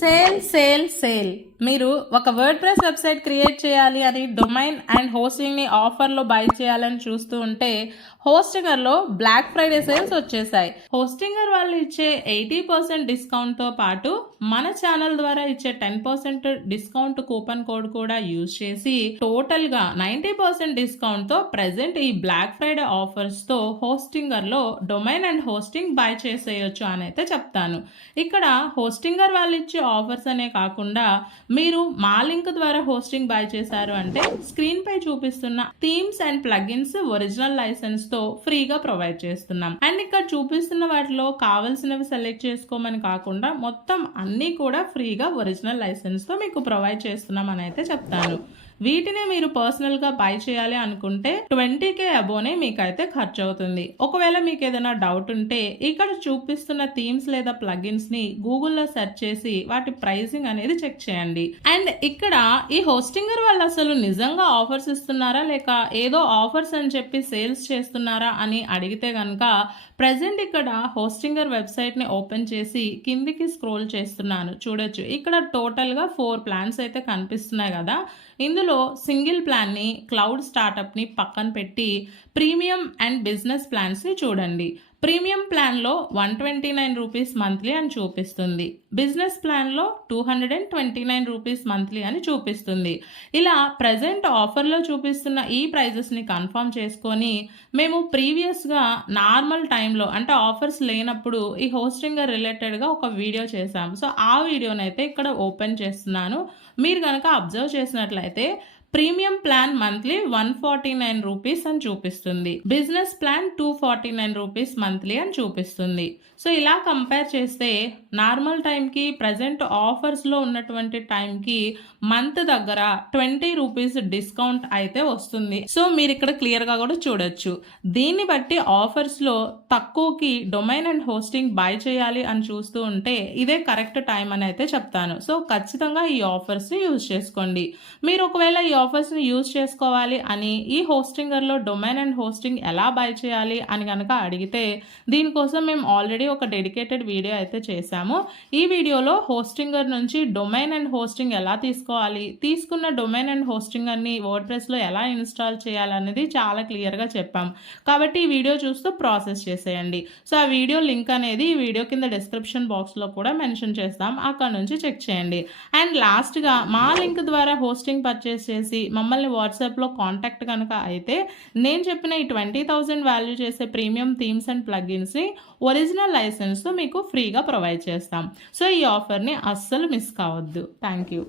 Sale sale sale మీరు ఒక word press website create చేయాలి అని డొమైన్ అండ్ హోస్టింగ్ని ఆఫర్లో బై చేయాలని చూస్తూ ఉంటే హోస్టింగర్లో బ్లాక్ ఫ్రైడే సేల్స్ వచ్చేసాయి. హోస్టింగర్ వాళ్ళు ఇచ్చే 80% డిస్కౌంట్తో పాటు మన ఛానల్ ద్వారా ఇచ్చే 10% డిస్కౌంట్ కూపన్ కోడ్ కూడా యూజ్ చేసి టోటల్గా 90% డిస్కౌంట్తో ప్రెసెంట్ ఈ బ్లాక్ ఫ్రైడే ఆఫర్స్తో హోస్టింగర్లో డొమైన్ అండ్ హోస్టింగ్ బై చేసేయచ్చు అని అయితే చెప్తాను. ఇక్కడ హోస్టింగర్ వాళ్ళు ఇచ్చే ఆఫర్స్ అనే కాకుండా మీరు మా లింక్ ద్వారా హోస్టింగ్ బై చేశారు అంటే స్క్రీన్ పై చూపిస్తున్న themes and plugins original license తో ఫ్రీగా ప్రొవైడ్ చేస్తున్నాం. అండ్ ఇక్కడ చూపిస్తున్న వాటిలో కావాల్సినవి సెలెక్ట్ చేసుకోమని కాకుండా మొత్తం అన్ని కూడా ఫ్రీగా ఒరిజినల్ లైసెన్స్ తో మీకు ప్రొవైడ్ చేస్తున్నాం అని అయితే చెప్తాను. వీటిని మీరు పర్సనల్ గా బై చేయాలి అనుకుంటే 20K అబోనే మీకైతే ఖర్చు అవుతుంది. ఒకవేళ మీకు ఏదైనా డౌట్ ఉంటే ఇక్కడ చూపిస్తున్న థీమ్స్ లేదా ప్లగిన్స్ ని గూగుల్లో సెర్చ్ చేసి వాటి ప్రైసింగ్ అనేది చెక్ చేయండి. అండ్ ఇక్కడ ఈ హోస్టింగర్ వాళ్ళు అసలు నిజంగా ఆఫర్స్ ఇస్తున్నారా లేక ఏదో ఆఫర్స్ అని చెప్పి సేల్స్ చేస్తున్నారా అని అడిగితే కనుక ప్రెసెంట్ ఇక్కడ హోస్టింగర్ వెబ్సైట్ ని ఓపెన్ చేసి కిందికి స్క్రోల్ చేస్తున్నాను, చూడొచ్చు. ఇక్కడ టోటల్ గా 4 ప్లాన్స్ అయితే కనిపిస్తున్నాయి కదా. ఇందులో సింగిల్ ప్లాన్ ని క్లౌడ్ స్టార్టప్ ని పక్కన పెట్టి ప్రీమియం అండ్ బిజినెస్ ప్లాన్స్ ని చూడండి. ప్రీమియం ప్లాన్లో 129 రూపీస్ మంత్లీ అని చూపిస్తుంది. బిజినెస్ ప్లాన్లో 229 రూపీస్ మంత్లీ అని చూపిస్తుంది. ఇలా ప్రజెంట్ ఆఫర్లో చూపిస్తున్న ఈ ప్రైజెస్ని కన్ఫర్మ్ చేసుకొని మేము ప్రీవియస్గా నార్మల్ టైంలో అంటే ఆఫర్స్ లేనప్పుడు ఈ హోస్టింగ్ రిలేటెడ్గా ఒక వీడియో చేశాం. సో ఆ వీడియోనైతే ఇక్కడ ఓపెన్ చేస్తున్నాను. మీరు కనుక అబ్జర్వ్ చేసినట్లయితే ప్రీమియం ప్లాన్ మంత్లీ 149 రూపీస్ అని చూపిస్తుంది. బిజినెస్ ప్లాన్ 249 రూపీస్ మంత్లీ అని చూపిస్తుంది. సో ఇలా కంపేర్ చేస్తే నార్మల్ టైంకి ప్రజెంట్ ఆఫర్స్లో ఉన్నటువంటి టైంకి మంత్ దగ్గర 20 రూపీస్ డిస్కౌంట్ అయితే వస్తుంది. సో మీరు ఇక్కడ క్లియర్గా కూడా చూడొచ్చు. దీన్ని బట్టి ఆఫర్స్లో తక్కువకి డొమైన్ అండ్ హోస్టింగ్ బై చేయాలి అని చూస్తూ ఉంటే ఇదే కరెక్ట్ టైం అని అయితే చెప్తాను. సో ఖచ్చితంగా ఈ ఆఫర్స్ని యూజ్ చేసుకోండి. మీరు ఒకవేళ ఈ ఆఫర్స్ని యూజ్ చేసుకోవాలి అని ఈ హోస్టింగర్లో డొమైన్ అండ్ హోస్టింగ్ ఎలా బై చేయాలి అని కనుక అడిగితే దీనికోసం మేము ఆల్రెడీ ఒక డెడికేటెడ్ వీడియో అయితే చేశాము. ఈ వీడియోలో హోస్టింగర్ నుంచి డొమైన్ అండ్ హోస్టింగ్ ఎలా తీసుకోవాలి, తీసుకున్న డొమైన్ అండ్ హోస్టింగ్ అన్ని వర్డ్ ప్రెస్లో ఎలా ఇన్స్టాల్ చేయాలి అనేది చాలా క్లియర్గా చెప్పాం. కాబట్టి ఈ వీడియో చూస్తూ ప్రాసెస్ చేసేయండి. సో ఆ వీడియో లింక్ అనేది ఈ వీడియో కింద డిస్క్రిప్షన్ బాక్స్లో కూడా మెన్షన్ చేస్తాం, అక్కడ నుంచి చెక్ చేయండి. అండ్ లాస్ట్గా మా లింక్ ద్వారా హోస్టింగ్ పర్చేస్ చేసి మమ్మల్ని వాట్సాప్లో కాంటాక్ట్ కనుక అయితే నేను చెప్పిన ఈ 20,000 వాల్యూ చేసే ప్రీమియం థీమ్స్ అండ్ ప్లగిన్స్ని ఒరిజినల్ లైసెన్స్తో మీకు ఫ్రీగా ప్రొవైడ్ చేస్తాం. సో ఈ ఆఫర్ని అస్సలు మిస్ కావద్దు. Thank you.